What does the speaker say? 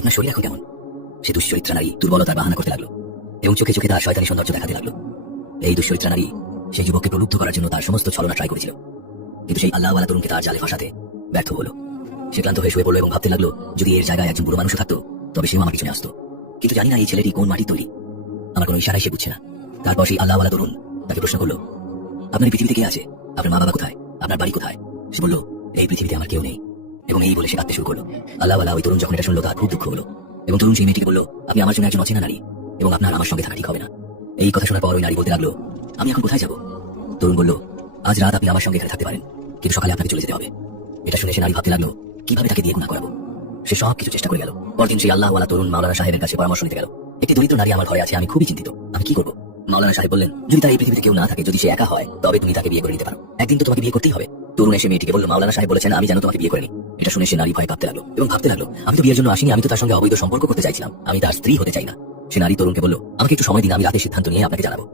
আপনার শরীর এখন কেমন? সে দুশ্চরিত্রা নারী দুর্বলতার বাহানা করতে লাগলো এবং চোখে চোখে তার শয়তানি সৌন্দর্য দেখাতে লাগলো। এই দুশ্চরিত্রা নারী সেই যুবককে প্রলুব্ধ করার জন্য তার সমস্ত ছলনা ট্রাই করেছিল, কিন্তু সেই আল্লাহওয়ালা তরুণকে তার জালে ফাঁসাতে ব্যর্থ হলো। সে ক্লান্ত হয়ে শুয়ে পড়লো এবং ভাবতে লাগলো, যদি এর জায়গায় একজন বুড়ো মানুষ থাকতো তবে সেও আমার পিছনে আসতো, কিন্তু জানি না এই ছেলেটি কোন মাটির তৈরি। আমার কোনো ইশারাই সে বুঝছে না। তারপর সেই আল্লাহওয়ালা তরুণ তাকে প্রশ্ন করলো, আপনার এই পৃথিবীতে কে আছে? আপনার মা বাবা কোথায়? আপনার বাড়ি কোথায়? সে বলল, এই পৃথিবীতে আমার কেউ নেই। এবং এই বলে সে কাঁদতে শুরু করলো। আল্লাহওয়ালা ওই তরুণ যখন এটা শুনলো তার খুব দুঃখ হলো এবং তরুণ সেই মেয়েটিকে বলল, আপনি আমার জন্য একজন অচেনা নারী এবং আপনার আমার সঙ্গে থাকা ঠিক হবে না। এই কথা শোনার পর ওই নারী বলতে লাগলো, আমি এখন কোথায় যাব? তরুণ বলল, আজ রাত আপনি আমার সঙ্গে এখানে থাকতে পারেন, কিন্তু সকালে আপনাকে চলে যেতে হবে। এটা শুনে সে নারী ভাবতে লাগলো, কিভাবে তাকে দিয়ে গুনাহ করাবো। সে সব কিছু চেষ্টা করে গেল। পরদিন সেই আল্লাহওয়ালা তরুণ মাওলানা সাহেবের কাছে পরামর্শ নিতে গেল। একটি দরিদ্র নারী আমার ঘরে আছে, আমি খুবই চিন্তিত, আমি কি করবো? মাওলানা সাহেব বললেন, যদি তার এই পৃথিবীতে কেউ না থাকে, যদি সে একা হয়, তবে তুমি তাকে বিয়ে করে নিতে পারো। একদিন তো তোমাকে বিয়ে করতেই হবে। তরুণ এসে মেয়েটিকে বলল, মাওলানা সাহেব বলেছেন আমি যেন তোমাকে বিয়ে করে নি। এটা শুনে সে নারী ভয় কাঁপতে লাগলো এবং ভাবতে লাগলো, আমি তো বিয়ের জন্য আসিনি, আমি তো তার সঙ্গে অবৈধ সম্পর্ক করতে চাইছিলাম, আমি তার স্ত্রী হতে চাই না। সে নারী তরুণকে বলল, আমাকে একটু সময় দিন, আমি রাতে সিদ্ধান্ত নিয়ে আপনাকে জানাবো।